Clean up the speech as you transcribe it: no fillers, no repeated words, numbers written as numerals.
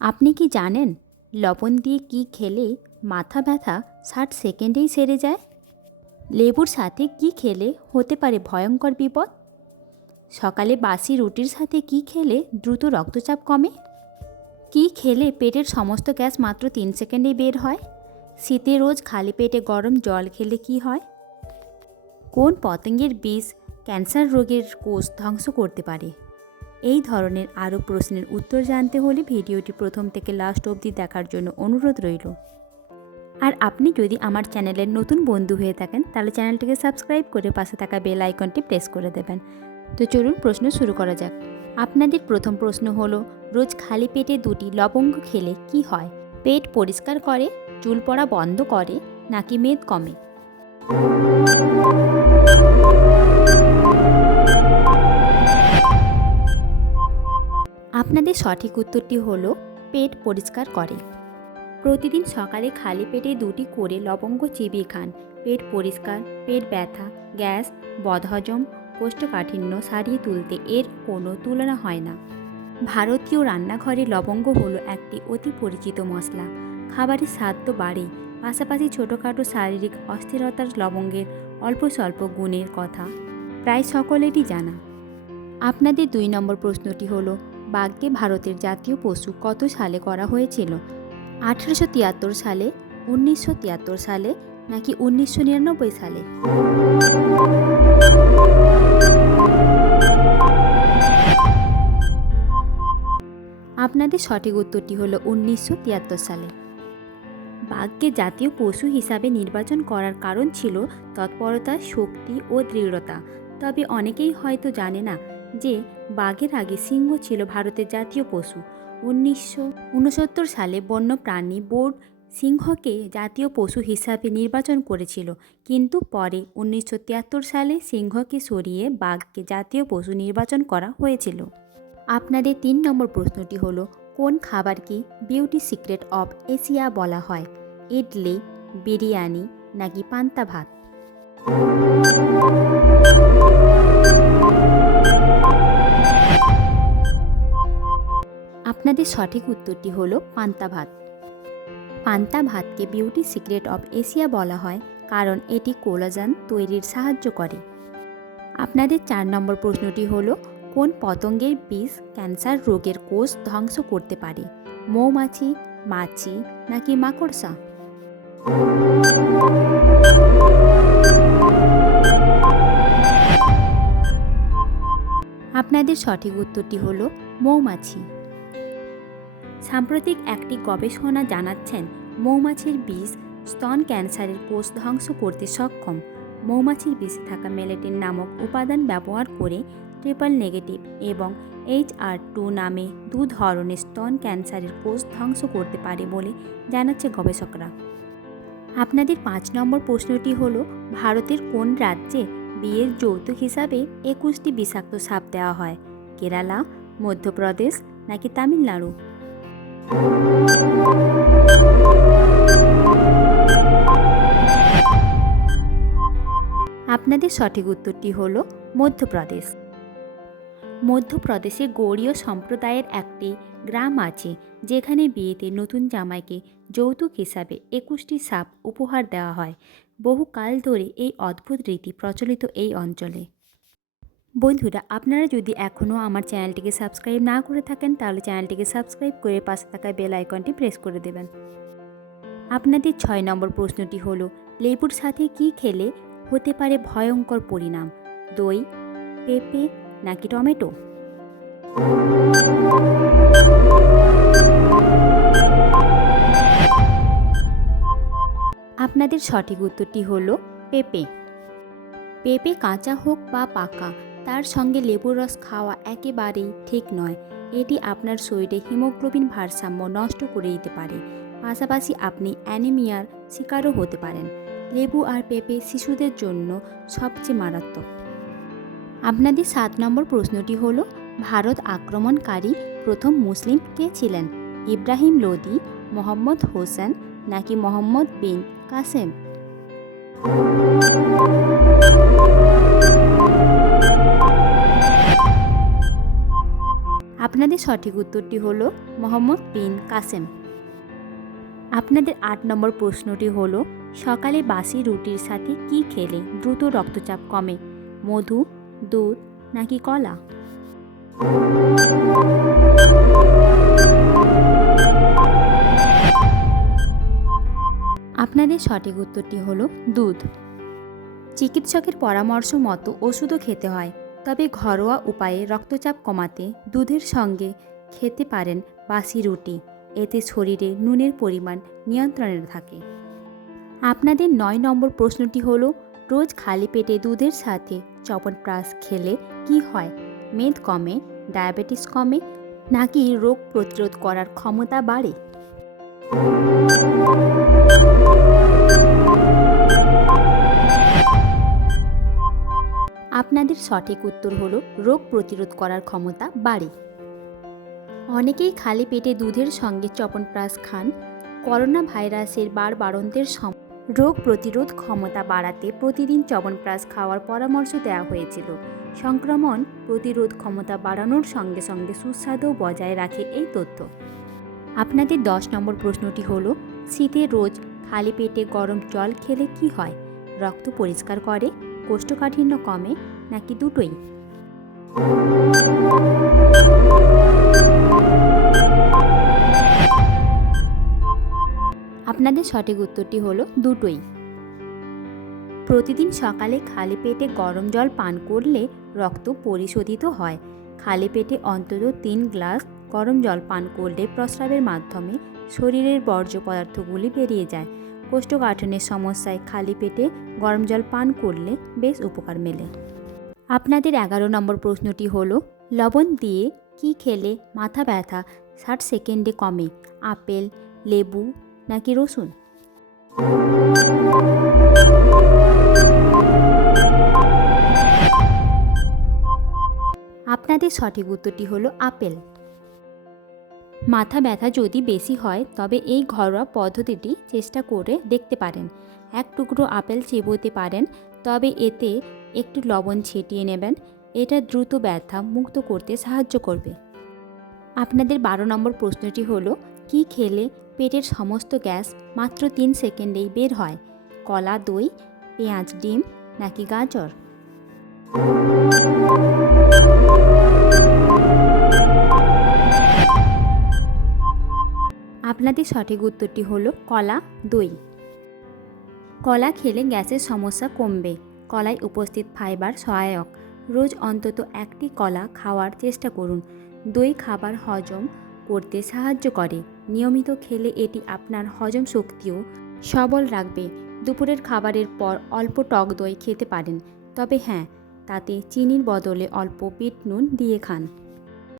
আপনি কি জানেন লবণ দিয়ে কি খেলে মাথা ব্যথা 60 সেকেন্ডেই সেরে যায়? লেবুর সাথে কি খেলে হতে পারে ভয়ঙ্কর বিপদ? সকালে বাসি রুটির সাথে কি খেলে দ্রুত রক্তচাপ কমে? কি খেলে পেটের সমস্ত গ্যাস মাত্র 3 সেকেন্ডেই বের হয়? শীতে রোজ খালি পেটে গরম জল খেলে কি হয়? কোন পতঙ্গের বিষ ক্যান্সার রোগের কোষ ধ্বংস করতে পারে? এই ধরনের আরও প্রশ্নের উত্তর জানতে হলে ভিডিওটি প্রথম থেকে লাস্ট অবধি দেখার জন্য অনুরোধ রইল। আর আপনি যদি আমার চ্যানেলের নতুন বন্ধু হয়ে থাকেন তাহলে চ্যানেলটিকে সাবস্ক্রাইব করে পাশে থাকা বেল আইকনটি প্রেস করে দেবেন। তো চলুন প্রশ্ন শুরু করা যাক। আপনাদের প্রথম প্রশ্ন হলো, রোজ খালি পেটে 2টি লবঙ্গ খেলে কি হয়? পেট পরিষ্কার করে, চুল পড়া বন্ধ করে, নাকি মেদ কমে? আপনাদের সঠিক উত্তরটি হলো পেট পরিষ্কার করে। প্রতিদিন সকালে খালি পেটে 2টি করে লবঙ্গ চিবিয়ে খান। পেট পরিষ্কার, পেট ব্যথা, গ্যাস, বদহজম, কোষ্ঠকাঠিন্য সারিয়ে তুলতে এর কোনো তুলনা হয় না। ভারতীয় রান্নাঘরে লবঙ্গ হলো একটি অতি পরিচিত মশলা। খাবারের স্বাদ তো বাড়েই, পাশাপাশি ছোটোখাটো শারীরিক অস্থিরতার লবঙ্গের অল্প স্বল্প গুণের কথা প্রায় সকলেরই জানা। আপনাদের 2 নম্বর প্রশ্নটি হলো, বাঘকে ভারতের জাতীয় পশু কত সালে করা হয়েছিল? 1873 সালে, 1973 সালে, নাকি 1999 সালে? আপনাদের সঠিক উত্তরটি হলো 1973 সালে। বাঘকে জাতীয় পশু হিসাবে নির্বাচন করার কারণ ছিল তৎপরতা, শক্তি ও দৃঢ়তা। তবে অনেকেই হয়তো জানে না যে বাঘের আগে সিংহ ছিল ভারতের জাতীয় পশু। 1969 সালে বন্যপ্রাণী বোর্ড সিংহকে জাতীয় পশু হিসাবে নির্বাচন করেছিল, কিন্তু পরে 1973 সালে সিংহকে সরিয়ে বাঘকে জাতীয় পশু নির্বাচন করা হয়েছিল। আপনাদের 3 নম্বর প্রশ্নটি হলো, কোন খাবারকে বিউটি সিক্রেট অফ এশিয়া বলা হয়? ইডলি, বিরিয়ানি, নাকি পান্তা ভাত? আপনাদের সঠিক উত্তরটি হলো পান্তা ভাত। পান্তা ভাতকে বিউটি সিক্রেট অফ এশিয়া বলা হয় কারণ এটি কোলাজেন তৈরির সাহায্য করে। আপনাদের 4 নম্বর প্রশ্নটি হলো, কোন পতঙ্গের বিষ ক্যান্সার রোগের কোষ ধ্বংস করতে পারে? মৌমাছি, মাছি, নাকি মাকড়সা? আপনাদের সঠিক উত্তরটি হলো মৌমাছি। সাম্প্রতিক একটি গবেষণা জানাচ্ছেন মৌমাছির বিষ স্তন ক্যান্সারের কোষ ধ্বংস করতে সক্ষম। মৌমাছির বিষে থাকা মেলেটিন নামক উপাদান ব্যবহার করে ট্রিপল নেগেটিভ এবং HR2 নামে 2 ধরনের স্তন ক্যান্সারের কোষ ধ্বংস করতে পারে বলে জানাচ্ছে গবেষকরা। আপনাদের 5 নম্বর প্রশ্নটি হলো, ভারতের কোন রাজ্যে বিয়ের যৌতুক হিসাবে 21টি বিষাক্ত সাপ দেওয়া হয়? কেরালা, মধ্যপ্রদেশ, নাকি তামিলনাড়ু? আপনাদের সঠিক উত্তরটি হলো মধ্যপ্রদেশ। মধ্যপ্রদেশে গৌড়ীয় সম্প্রদায়ের একটি গ্রাম আছে যেখানে বিয়েতে নতুন জামাইকে যৌতুক হিসাবে 21টি সাপ উপহার দেওয়া হয়। বহুকাল ধরে এই অদ্ভুত রীতি প্রচলিত এই অঞ্চলে। বন্ধুরা, আপনারা যদি এখনও আমার চ্যানেলটিকে সাবস্ক্রাইব না করে থাকেন তাহলে চ্যানেলটিকে সাবস্ক্রাইব করে পাশে থাকা বেল আইকনটি প্রেস করে দেবেন। আপনাদের 6 নম্বর প্রশ্নটি হলো, লেবুর সাথে কি খেলে হতে পারে ভয়ঙ্কর পরিণাম? দই, পেঁপে, নাকি টমেটো? আপনাদের সঠিক উত্তরটি হলো পেঁপে। পেঁপে কাঁচা হোক বা পাকা, তার সঙ্গে লেবুর রস খাওয়া একেবারেই ঠিক নয়। এটি আপনার শরীরে হিমোগ্লোবিন ভারসাম্য নষ্ট করে দিতে পারে, পাশাপাশি আপনি অ্যানিমিয়ার শিকারও হতে পারেন। লেবু আর পেঁপে শিশুদের জন্য সবচেয়ে মারাত্মক। আপনাদের 7 নম্বর প্রশ্নটি হলো, ভারত আক্রমণকারী প্রথম মুসলিম কে ছিলেন? ইব্রাহিম লোদি, মোহাম্মদ হোসেন, নাকি মোহাম্মদ বিন কাসেম? আপনাদের সঠিক উত্তরটি হলো মোহাম্মদ বিন কাসেম। আপনাদের 8 নম্বর প্রশ্নটি হলো সকালে বাসি রুটির সাথে কি খেলে দ্রুত রক্তচাপ কমে? মধু, দুধ নাকি কলা? আপনাদের সঠিক উত্তরটি হলো দুধ। চিকিৎসকের পরামর্শ মতো ওষুধও খেতে হয়, তবে ঘরোয়া উপায়ে রক্তচাপ কমাতে দুধের সঙ্গে খেতে পারেন বাসি রুটি। এতে শরীরে নুনের পরিমাণ নিয়ন্ত্রণে থাকে। আপনাদের 9 নম্বর প্রশ্নটি হলো রোজ খালি পেটে দুধের সাথে চ্যবনপ্রাশ খেলে কি হয়? মেদ কমে, ডায়াবেটিস কমে নাকি রোগ প্রতিরোধ করার ক্ষমতা বাড়ে? আপনাদের সঠিক উত্তর হলো রোগ প্রতিরোধ করার ক্ষমতা বাড়ে। অনেকেই খালি পেটে দুধের সঙ্গে চ্যবনপ্রাশ খান। করোনা ভাইরাসের বাড়ন্তের সময় রোগ প্রতিরোধ ক্ষমতা বাড়াতে প্রতিদিন চ্যবনপ্রাশ খাওয়ার পরামর্শ দেওয়া হয়েছিল। সংক্রমণ প্রতিরোধ ক্ষমতা বাড়ানোর সঙ্গে সঙ্গে সুস্বাদু বজায় রাখে এই তথ্য। আপনাদের 10 নম্বর প্রশ্নটি হলো শীতে রোজ খালি পেটে গরম জল খেলে কি হয়? রক্ত পরিষ্কার করে, কোষ্ঠকাঠিন্য কমে নাকি দুটোই? আপনাদের সঠিক উত্তরটি হলো দুটোই। প্রতিদিন সকালে খালি পেটে গরম জল পান করলে রক্ত পরিশোধিত হয়। খালি পেটে অন্তত 3 গ্লাস গরম জল পান করলে প্রস্রাবের মাধ্যমে শরীরের বর্জ্য পদার্থগুলি বেরিয়ে যায়। কোষ্ঠকাঠিন্যের সমস্যায় খালি পেটে গরম জল পান করলে বেশ উপকার মেলে। আপনাদের 11 নম্বর প্রশ্নটি হলো লবণ দিয়ে কি খেলে মাথা ব্যথা 60 সেকেন্ডে কমে? আপেল, লেবু নাকি রসুন? আপনাদের সঠিক উত্তরটি হলো আপেল। মাথা ব্যথা যদি বেশি হয় তবে এই ঘরোয়া পদ্ধতিটি চেষ্টা করে দেখতে পারেন। 1 টুকরো আপেল চিবোতে পারেন, তবে এতে একটু লবণ ছিটিয়ে নেবেন। এটা দ্রুত ব্যথা মুক্ত করতে সাহায্য করবে। আপনাদের 12 নম্বর প্রশ্নটি হলো কি খেলে পেটের সমস্ত গ্যাস মাত্র 3 সেকেন্ডেই বের হয়? কলা, দই, পেঁয়াজ, ডিম নাকি গাজর? আপনাদের সঠিক উত্তরটি হলো কলা, দই। কলা খেলে গ্যাসের সমস্যা কমবে। কলায় উপস্থিত ফাইবার সহায়ক। রোজ অন্তত 1টি কলা খাওয়ার চেষ্টা করুন। দই খাবার হজম করতে সাহায্য করে। নিয়মিত খেলে এটি আপনার হজম শক্তিও সবল রাখবে। দুপুরের খাবারের পর অল্প টক দই খেতে পারেন, তবে হ্যাঁ, তাতে চিনির বদলে অল্প বিট নুন দিয়ে খান।